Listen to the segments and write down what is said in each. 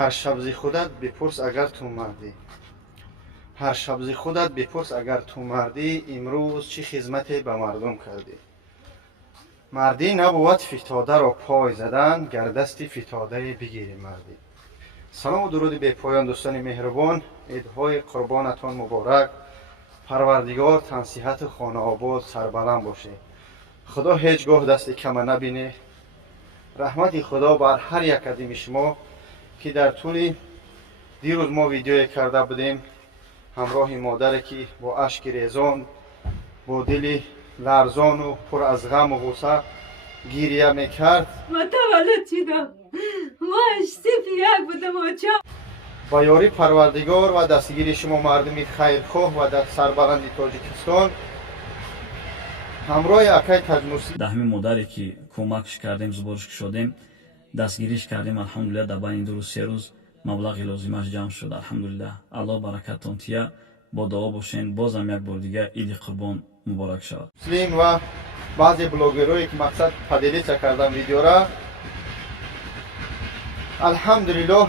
هر شب ز خودت بپرس اگر تو مردی. هر شب ز خودت بپرس اگر تو مردی، امروز چه خدمتی به مردم کردی. مردی نبود فتاده را پای زدن، گر دستی فتاده بگیری مردی. سلام و درود به پایان دوستان مهربان، عیدهای قربانتان مبارک. پروردگار تن صحت خانه آباد سربلند باشه. خدا هیچگاه دست کم نبینه. رحمت خدا بر هر یک کدیم شما که در طول دیروز ما ویدیو کرده بودیم همراه مادری که با اشک ریزان، با دل لرزان و پر از غم و غصه گریه میکرد. ما تولد شدم، ما صرف یک بودم و چه با یاری پروردگار و دستگیری شما مردم خیرخواه و در سربلند تاجیکستان همراه اکای تجموسی ده همین مادری که کمکش کردیم، زبورش شدیم، دستگیریش کردیم. الحمدلله در بین 2 روز 3 روز مبلغ لازمش جمع شد. الحمدلله. الله برکتون تیا. با دعا باشین. بازم یک بار دیگه عید قربان مبارک شود. مسلم و بعضی بلوگرایی که مقصد پدیدیچه کردن ویدیو را، الحمدلله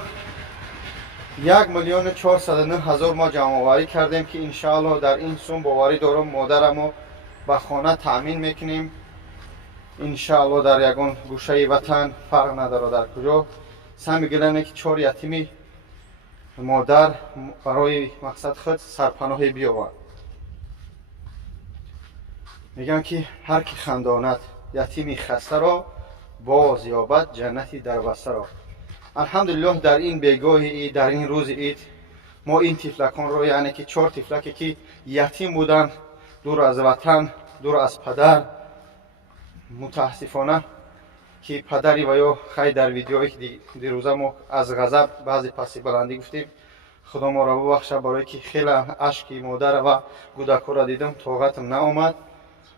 1,409,000 ما جمع آوری کردیم که انشاءالله در این سوم باوری دارم مادرمو به خانه تأمین میکنیم. انشاءالله در یگان گوشه وطن، فرق نداره در کجا. سعی میگیرن که 4 یتیمی مادر برای مقصد خود سرپناهی بیاورد. میگن که هر کی خنداند یتیمی خسته را، باز یابد جنتی در بسته را. الحمدلله در این بیگاه عید، در این روز عید، ما این طفلکان رو، یعنی که 4 طفلکی که یتیم بودن، دور از وطن، دور از پدر، متاسفانه که پدری و یا خیلی در ویدیویی که دیروزه ما از غضب بعضی پسی بلندی گفتیم، خدا ما را ببخشه، برای که خیلی اشکی مادر و کودکان را دیدم طاقتم نآمد.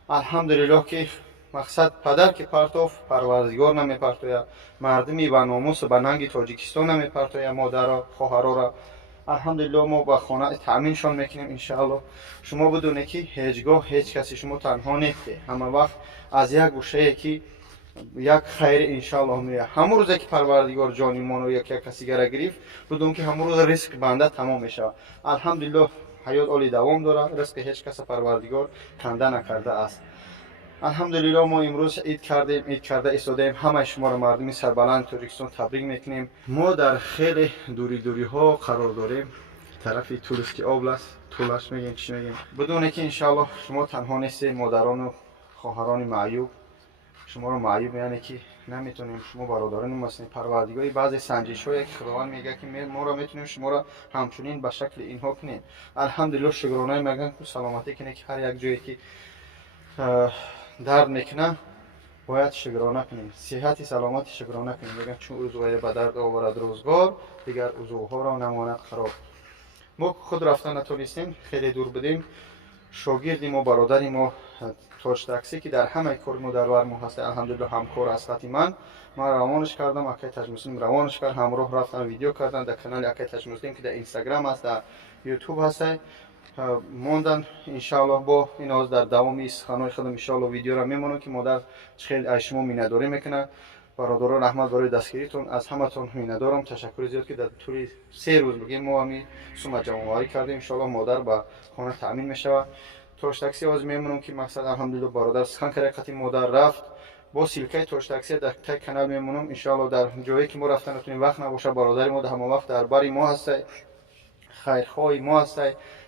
الحمدلله که مقصد پدر که پرتاف، پروردگار نمیپرتوید، مردمی و ناموس و ننگ تاجیکستان نمیپرتوید مادر را، خواهرها را. الحمدلله ما با خانه تأمینشان میکنیم. انشاءالله شما بدونید که هیچگاه هیچ کسی شما تنها نیست. همه وقت از یک گوشه که یک خیر انشاءالله میاد. همون روزی که پروردگار جان ایمان رو یک کسی را گرفت، بدون که همون روز ریسک بنده تمام میشه. الحمدلله حیات عالی دوام داره، ریسک هیچ کس پروردگار کنده نکرده است. الحمدلله ما امروز عید کردیم، عید کرده ایستادیم. همه شما را مردمی سربلند تاجیکستان تبریک میکنیم. ما در خیلی دوری ها قرار داریم، طرف تورسکی اوبلاست، تولش میگیم، چی میگیم. بدونه که انشاءالله شما تنها نیستید. مادران و خواهران معیوب شما رو معیوب، یعنی که نمیتونیم، شما برادران هستید. پروردگار بعضی سنجش هایی که خداوند میگه که ما را میتونیم شما را همچنین به شکل اینها کنیم. الحمدلله شکرانه میگن که سلامتی کنه، که هر یک جایی که درد میکنه باید شکرانه کنیم. صحت سلامت شکرانه کنیم. میگن چون عضوهای به درد آورد روزگار، دیگر عضوها را نماند خراب. ما خود رفتن نتونستیم، خیلی دور بدیم. شاگردی ما، برادری ما تاج تاکسی که در همه کار ما در بر ما هست، الحمدلله همکار است. من روانش کردم، اکای تاج مسلم روانش کرد، همراه رفتن ویدیو کردن در کانال اکای تاج مسلم که در اینستاگرام است، در یوتیوب هست. موندن انشاءالله با این از در دوامی سخنهای خودم انشاءالله ویدیو را میمونم که مادر خیلی از شما مینداری میکنه. برادران رحمت برای دستگیریتون، از همتون میندارم. تشکر زیاد که در طول 3 روز بگیم ما همی سوم جمع آوری کردیم. انشاءالله مادر به خانه تامین میشود. تاج تاکسی از میمونم که مقصد الحمدلله برادر سخن کرد، مادر رفت با سیلکای تاج تاکسی در تای کانال میمونم. انشاءالله در جایی که ما رفتن نتونیم وقت نباشه، برادر ما در همه وقت در بری ما هست، خیرخواه ما هست،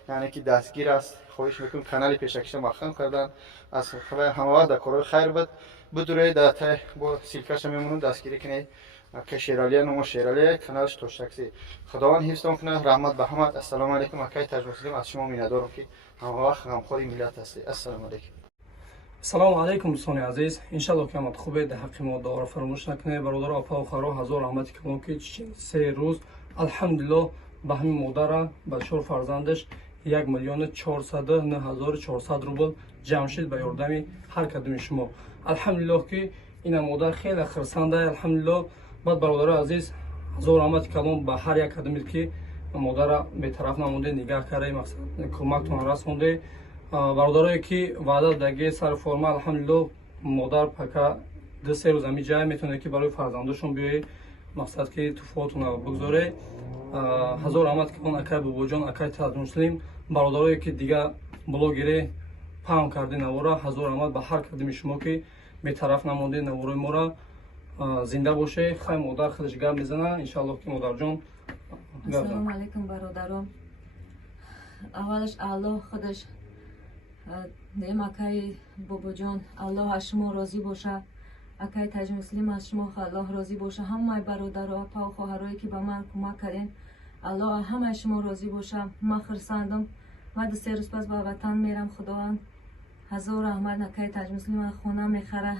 یعنی که دستگیر است. خواهش میکنم کانال پیشکش مخدوم کردن از خدای همه وقت در کارهای خیر بد بدوره در تای با سیلکاش میمونم دستگیری کنه که شیرالی نمو شیرالی کانالش تاج تاکسی. خداوند حفظتون کنه. رحمت به همه. السلام علیکم. اکای تاج مسلم از شما میندارم که همه وقت غمخوار ملت هستی. السلام علیکم. سلام علیکم دوستان عزیز. انشالله که امت خوبه. در حق ما دعا را فراموش نکنه. برادر اپا و خرا هزار رحمت کلام که 3 روز الحمدلله به همین مادر به 4 فرزندش 1,409,400 روبل جمع شد به یاردم هر کدوم شما. الحمدلله که این مادر خیلی خرسنده. الحمدلله بعد برادر عزیز هزار رحمت کلام به هر یک کدومی که مادر به طرف نمونده نگاه کرده، مقصد کمکتون رسونده. برادرایی که وعده داده سر فرما، الحمدلله مادر پکا 2-3 روز همی جای میتونه که برای فرزندشون بیایه мақсад ки туфотуна бигзоре. ҳазор раҳмат калон акай бобоҷон, акай Таҷмуслим, бародарое ки дига блогере паҳн карди навора. ҳазор раҳмат ба ҳар кадими шумо ки бетараф намонде навораи моро. зинда боше. Хай модар худаш гап мезана. Иншаллоҳ ки модарҷон Ассалому алайкум бародарон. Аввалаш Аллоҳ худаш дем акай бобоҷон, Аллоҳ аз шумо розӣ боша. Акай Таҷмуслим, аз шумо Аллоҳ розӣ боша. Ҳамаи бародаро, апа хоҳарое ки ба ман кӯмак карден, Аллоҳ ҳамаи шумо розӣ боша. Ман хурсандам. Ман ду се рӯз пас ба ватан мерам. Худованд ҳазор раҳмат. Акай Таҷмуслим хона мехара.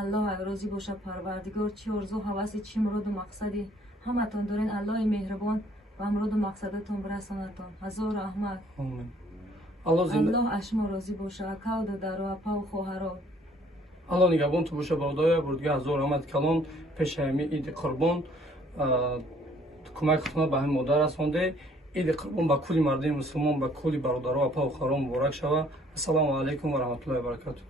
Аллоҳ розӣ боша. Парвардигор чӣ орзу ҳаваси чӣ муроду мақсади ҳаматон дорен. Аллоҳи меҳрубон ба муроду мақсадатон бирасонатон. ҳазор раҳмат. Аллоҳ аз шумо розӣ боша. Акау додаро, апау хоҳаро, аллоҳ нигабон ту боша бародаря. Бурдига ҳазор раҳмат калон пеши ҳами иди қурбон кӯмакатона ба ҳами модар расонде. иди қурбон ба кулли мардими мусулмон, ба кулли бародаро, апау хоҳаро муборак шава. Ассалому алайкум ва раҳматуллоҳи ва баракатуҳ.